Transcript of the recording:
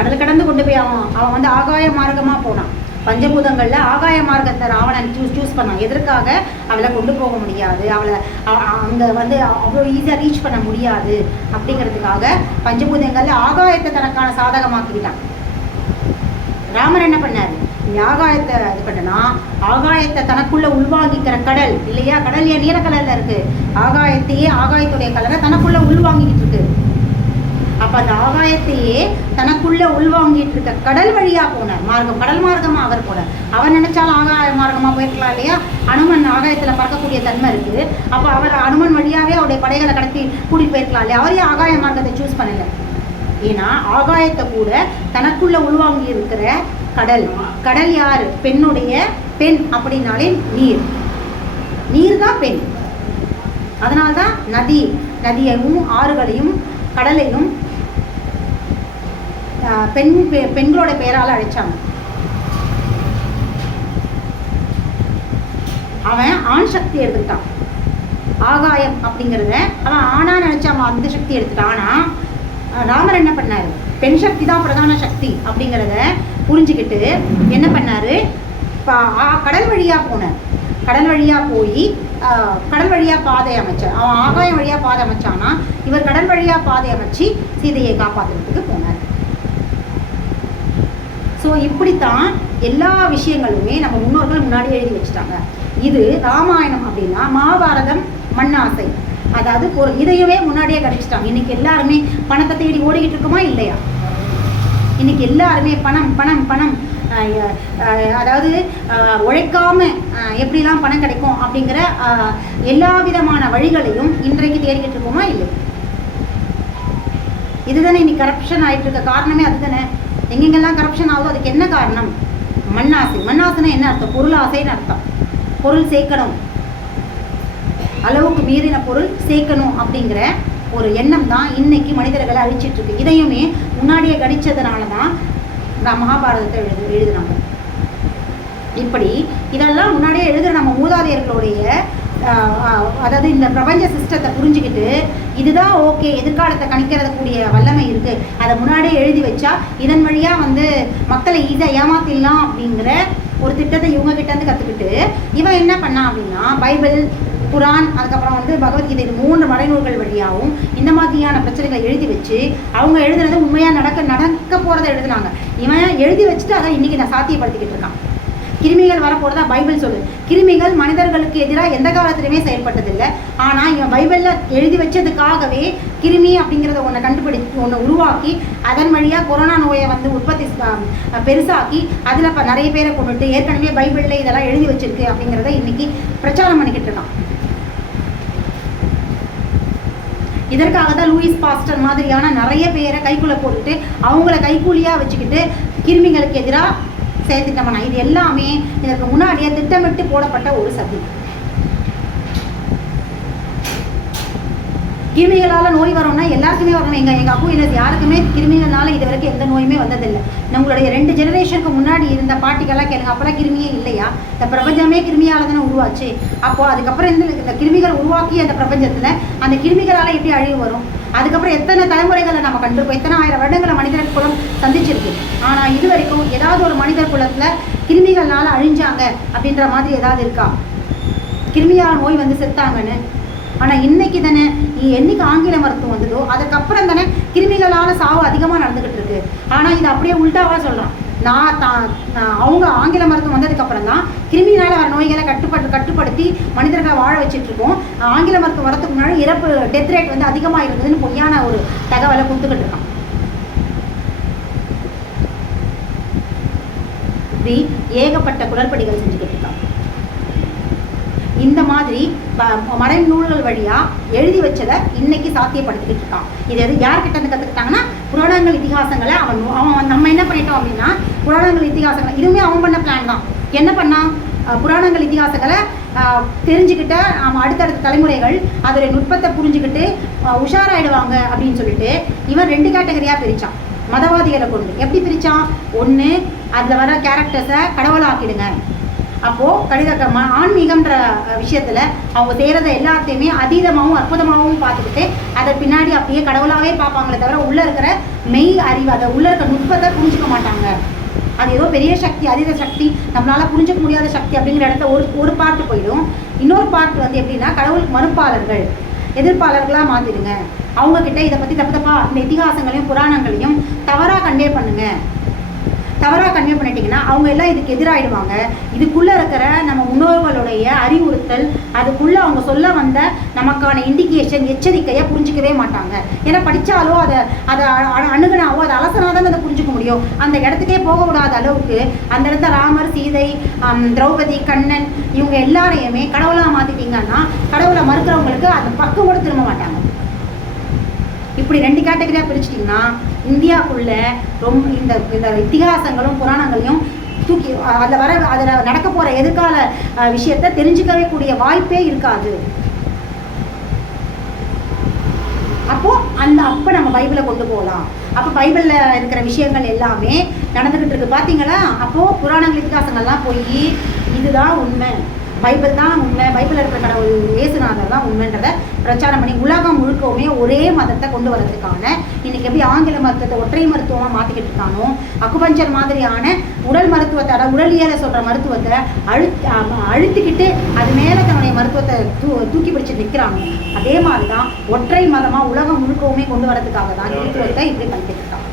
கடல் கடந்து கொண்டு போய் அவன் வந்து ஆகாய மார்க்கமாக போனான். பஞ்சபூதங்களில் ஆகாய மார்க்கத்தை ராவணன் சூஸ் பண்ணான். எதற்காக? அவளை கொண்டு போக முடியாது, அவளை அங்கே வந்து அவ்வளோ ஈஸியாக ரீச் பண்ண முடியாது அப்படிங்கிறதுக்காக பஞ்சபூதங்களில் ஆகாயத்தை தனக்கான சாதகமாக்கிக்கிட்டான். ராமர் என்ன பண்ணார்? ஆகாயத்தை இது பண்ணனா ஆகாயத்தை தனக்குள்ள உள்வாங்கிக்கிற கடல் இல்லையா? கடல் ஏன் நீல கலர்ல இருக்கு? ஆகாயத்தையே, ஆகாயத்துடைய கலரை தனக்குள்ள உள்வாங்கிக்கிட்டு இருக்கு. அப்ப அந்த ஆகாயத்தையே தனக்குள்ள உள்வாங்கிட்டு இருக்க கடல் வழியா போனார். மார்க்கம், கடல் மார்க்கமா அவர் போனார். அவர் நினைச்சாலும் ஆகாய மார்க்கமா போயிருக்கலாம் இல்லையா? அனுமன் ஆகாயத்துல பறக்கக்கூடிய தன்மை இருக்கு. அப்ப அவர் அனுமன் வழியாவே அவருடைய படைகளை கடத்தி கூட்டிட்டு போயிருக்கலாம் இல்லையா? அவரே ஆகாய மார்க்கத்தை சூஸ் பண்ணல. ஏன்னா ஆகாயத்தை கூட தனக்குள்ள உள்வாங்கி இருக்கிற கடல். கடல் யாரு? பெண்ணுடைய பெண் அப்படின்னாலே நீர். நீர் தான் பெண். அதனால்தான் நதியையும் ஆறுகளையும் கடலையும் பெண்களோட பெயரால் அழைச்சாங்க. அவன் ஆண் சக்தி எடுத்துக்கிட்டான். ஆகாயம் அப்படிங்கிறத அவன் ஆணா நினைச்சான், அந்த சக்தி எடுத்துட்டான். ஆனா ராமர் என்ன பண்ணாரு? பெண் சக்தி தான் பிரதான சக்தி அப்படிங்கிறத புரிஞ்சுக்கிட்டு என்ன பண்ணாரு? கடல் வழியா போனார். கடல் வழியா போய் கடல் வழியா பாதை அமைச்சார். அவன் ஆகாயம் வழியா பாதை அமைச்சானா, இவர் கடல் வழியா பாதை அமைச்சு சீதையை காப்பாற்றுறதுக்கு போனார். ஸோ இப்படித்தான் எல்லா விஷயங்களுமே நம்ம முன்னோர்கள் முன்னாடி எழுதி வச்சுட்டாங்க. இது ராமாயணம் அப்படின்னா மகாபாரதம் மண்ணாசை, அதாவது ஒரு இதையவே முன்னாடியே கணிச்சிட்டாங்க. இன்னைக்கு எல்லாருமே பணத்தை தேடி ஓடிக்கிட்டு இருக்குமா இல்லையா? இன்னைக்கு எல்லாருமே பணம் பணம் பணம், அதாவது உழைக்காம எப்படிலாம் பணம் கிடைக்கும் அப்படிங்கிற எல்லா விதமான வழிகளையும் இன்றைக்கு தேடிக்கிட்டு இருக்கோமா இல்லை? இதுதானே இன்னைக்கு கரப்ஷன் ஆகிட்டு இருக்க காரணமே அதுதானே. எங்கெங்கெல்லாம் கரப்ஷன் ஆகுதோ அதுக்கு என்ன காரணம்? மண்ணாசை. மண்ணாசைன்னா என்ன அர்த்தம்? பொருள் ஆசைன்னு அர்த்தம். பொருள் சேர்க்கணும், அளவுக்கு மீறின பொருள் சேர்க்கணும் அப்படிங்கிற ஒரு எண்ணம் தான் இன்னைக்கு மனிதர்களை அழிச்சிட்டு இருக்கு. இதையுமே முன்னாடியே கணிச்சதுனால தான் மகாபாரதத்தை எழுதுனாங்க. இப்படி இதெல்லாம் முன்னாடியே எழுதுகிற நம்ம மூதாதையர்களுடைய அதாவது இந்த பிரபஞ்ச சிஸ்டத்தை புரிஞ்சுக்கிட்டு இதுதான் ஓகே, எதிர்காலத்தை கணிக்கிறது கூடிய வல்லமை இருக்கு, அதை முன்னாடியே எழுதி வச்சா இதன் வழியா வந்து மக்களை ஈஸியாக ஏமாத்திடலாம் அப்படிங்கிற ஒரு திட்டத்தை இவங்க கிட்ட இருந்து கற்றுக்கிட்டு இவன் என்ன பண்ணான் அப்படின்னா பைபிள், குரான், அதுக்கப்புறம் வந்து பகவத்கீதை, இது 3 மறைநூல்கள் வழியாகவும் இந்த மாதிரியான பிரச்சனைகளை எழுதி வச்சு அவங்க எழுதுனது உண்மையாக நடக்க போகிறத எழுதுனாங்க. இவன் எழுதி வச்சுட்டு அதை இன்னைக்கு நான் சாத்தியப்படுத்திக்கிட்டு இருக்கான். கிருமிகள் வரப்போறதா பைபிள் சொல்லுது. கிருமிகள் மனிதர்களுக்கு எதிராக எந்த காலத்திலுமே செயல்பட்டதில்லை. ஆனால் இவன் பைபிளில் எழுதி வச்சதுக்காகவே கிருமி அப்படிங்கிறத ஒன்றை உருவாக்கி அதன் வழியாக கொரோனா நோயை வந்து உற்பத்தி பெருசாக்கி அதில் நிறைய பேரை கொண்டுட்டு ஏற்கனவே பைபிளில் இதெல்லாம் எழுதி வச்சிருக்கு அப்படிங்கிறத இன்னைக்கு பிரச்சாரம் பண்ணிக்கிட்டு இருக்கான். இதற்காக தான் லூயிஸ் பாஸ்டர் மாதிரியான நிறைய பேரை கைக்குள்ளே போட்டுட்டு அவங்கள கைக்கூலியாக வச்சுக்கிட்டு கிருமிகளுக்கு எதிராக செயல்திட்டமான இது எல்லாமே இதற்கு முன்னாடியே திட்டமிட்டு போடப்பட்ட ஒரு சதி. கிருமிகளால் நோய் வரும்னா எல்லாருக்குமே வரணும். எங்கள் அப்போ இல்லை யாருக்குமே கிருமிகளால் இது வரைக்கும் எந்த நோயுமே வந்ததில்லை. நம்மளுடைய 2 ஜெனரேஷனுக்கு முன்னாடி இருந்த பாட்டிகள்லாம் கேளுங்க, அப்போலாம் கிருமியே இல்லையா? இந்த பிரபஞ்சமே கிருமியால் தானே உருவாச்சு. அப்போது அதுக்கப்புறம் இந்த கிருமிகள் உருவாக்கி அந்த பிரபஞ்சத்தில் அந்த கிருமிகளால் எப்படி அழிவு வரும்? அதுக்கப்புறம் எத்தனை தலைமுறைகளை நம்ம கண்டிருக்கோம், எத்தனை ஆயிரம் வருடங்களை மனிதர் குலம் சந்திச்சிருக்கு. ஆனால் இது வரைக்கும் ஏதாவது ஒரு மனிதர் குலத்தில் கிருமிகள்னால அழிஞ்சாங்க அப்படின்ற மாதிரி ஏதாவது இருக்கா? கிருமியால் நோய் வந்து செத்தாங்கன்னு. ஆனால் இன்னைக்கு தானே என்னைக்கு ஆங்கில மருத்துவம் வந்ததோ அதுக்கப்புறம் தானே கிருமிகளால் சாவு அதிகமாக நடந்துக்கிட்டு இருக்கு. ஆனால் இது அப்படியே உள்டாவாக சொல்கிறான். அவங்க ஆங்கில மருத்துவம் வந்ததுக்கப்புறம் தான் கிருமியினால் வர நோய்களை கட்டுப்படுத்தி மனிதர்களை வாழ வச்சுட்டு இருக்கோம். ஆங்கில மருத்துவம் வரதுக்கு முன்னாடி இறப்பு டெத் ரேட் வந்து அதிகமாக இருந்ததுன்னு பொய்யான ஒரு தகவலை கொடுத்துக்கிட்டு இருக்கான். இப்படி ஏகப்பட்ட குளறுபடிகள் செஞ்சுக்கிட்டு இருக்கான். இந்த மாதிரி மறைநூல்கள் வழியாக எழுதி வச்சதை இன்னைக்கு சாத்தியப்படுத்திக்கிட்டு இருக்கான். இது எது யார்கிட்ட இருந்து கற்றுக்கிட்டாங்கன்னா புராணங்கள் இதிகாசங்களை அவன் நம்ம என்ன பண்ணிட்டோம் அப்படின்னா புராணங்கள் இதிகாசங்கள் இதுவுமே அவன் பண்ண பிளான் தான். என்ன பண்ணான்? புராணங்கள் இதிகாசங்களை தெரிஞ்சுக்கிட்ட அடுத்தடுத்த தலைமுறைகள் அதோடைய நுட்பத்தை புரிஞ்சுக்கிட்டு உஷாராயிடுவாங்க அப்படின்னு சொல்லிட்டு இவன் 2 கேட்டகரியாக பிரித்தான். மதவாதிகளை கொண்டு எப்படி பிரித்தான்? ஒன்று அதில் வர கேரக்டர்ஸை கடவுளாக்கிடுங்க, அப்போது ஆன்மீகம்ன்ற விஷயத்தில் அவங்க செய்கிறத எல்லாத்தையுமே அதீதமாகவும் அற்புதமாகவும் பார்த்துக்கிட்டு அதை பின்னாடி அப்படியே கடவுளாகவே பார்ப்பாங்களே தவிர உள்ளே இருக்கிற மெய் அறிவு, அதை உள்ளே இருக்கிற நுட்பத்தை புரிஞ்சுக்க மாட்டாங்க. அது ஏதோ பெரிய சக்தி, அதீத சக்தி, நம்மளால் புரிஞ்சிக்க முடியாத சக்தி அப்படிங்கிற இடத்த ஒரு பார்ட்டு போயிடும். இன்னொரு பார்ட் வந்து எப்படின்னா, கடவுளுக்கு மறுப்பாளர்கள், எதிர்ப்பாளர்களாக மாற்றிடுங்க. அவங்கக்கிட்ட இதை பற்றி தப்பாக இந்த இதிகாசங்களையும் புராணங்களையும் தவறாக கன்வே பண்ணிட்டீங்கன்னா அவங்க எல்லாம் இதுக்கு எதிராகிடுவாங்க. இதுக்குள்ளே இருக்கிற நம்ம முன்னோர்களுடைய அறிவுறுத்தல், அதுக்குள்ளே அவங்க சொல்ல வந்த நமக்கான இண்டிகேஷன், எச்சரிக்கையை புரிஞ்சிக்கவே மாட்டாங்க. ஏன்னா படித்தாலோ அதை அணுகுனாவோ அதை அலசனாதான் அதை புரிஞ்சிக்க முடியும். அந்த இடத்துக்கே போக விடாத அளவுக்கு அந்த இடத்த ராமர், சீதை, திரௌபதி, கண்ணன் இவங்க எல்லாரையுமே கடவுளாக மாற்றிட்டீங்கன்னா கடவுளை மறுக்கிறவங்களுக்கு அந்த பக்கம் கூட திரும்ப மாட்டாங்க. இப்படி 2 கேட்டகரியாக பிரிச்சிட்டிங்கன்னா இந்தியாவுக்குள்ள ரொம்ப இந்த இத்திகாசங்களும் புராணங்களையும் தூக்கி அதில் நடக்க போகிற எதிர்கால விஷயத்தை தெரிஞ்சுக்கவே கூடிய வாய்ப்பே இருக்காது. அப்போ நம்ம பைபிளை கொண்டு போகலாம். அப்போ பைபிளில் இருக்கிற விஷயங்கள் எல்லாமே நடந்துக்கிட்டு இருக்கு பார்த்தீங்களா. அப்போது புராணங்கள் இதிகாசங்கள்லாம் போய் இதுதான் உண்மை, பைபிள் தான் உண்மை, பைபிளில் இருக்கிற கடவுள் இயேசுநாதர் தான் உண்மைன்றதை பிரச்சாரம் பண்ணி உலகம் முழுக்கவுமே ஒரே மதத்தை கொண்டு வரதுக்கான இன்றைக்கி எப்படி ஆங்கில மருத்துவத்தை ஒற்றை மருத்துவமாக மாற்றிக்கிட்டு இருக்கானோ, அக்குபஞ்சர் மாதிரியான உடல் மருத்துவத்தை, உடலியலை சொல்கிற மருத்துவத்தை அழுத்திக்கிட்டு அது மேலே தன்னுடைய மருத்துவத்தை தூக்கி பிடிச்சி நிற்கிறாங்க. அதே மாதிரி தான் ஒற்றை மதமாக உலகம் முழுக்கவுமே கொண்டு வரதுக்காக தான் மருத்துவத்தை இப்படி பண்ணிக்கிட்டு இருக்காங்க.